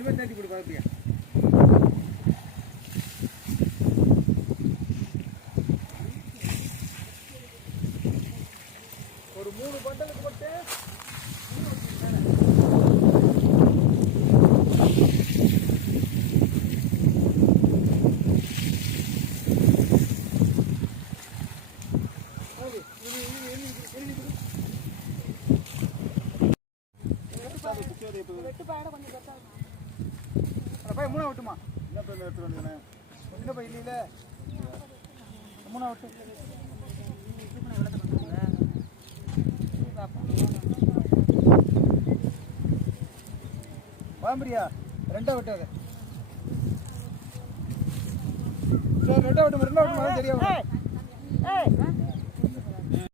helmet தட்டி கொடு பாப்பியா ஒரு 3 பண்டலுக்கு போட்டு மூணா விட்டுமா என்ன பேர் எடுத்துட்டு வந்தீங்க என்ன பை இல்ல மூணா விட்டு வாம்பிரியா ரெண்டா விட்டு அது சரி ரெண்டா விட்டு தெரியாது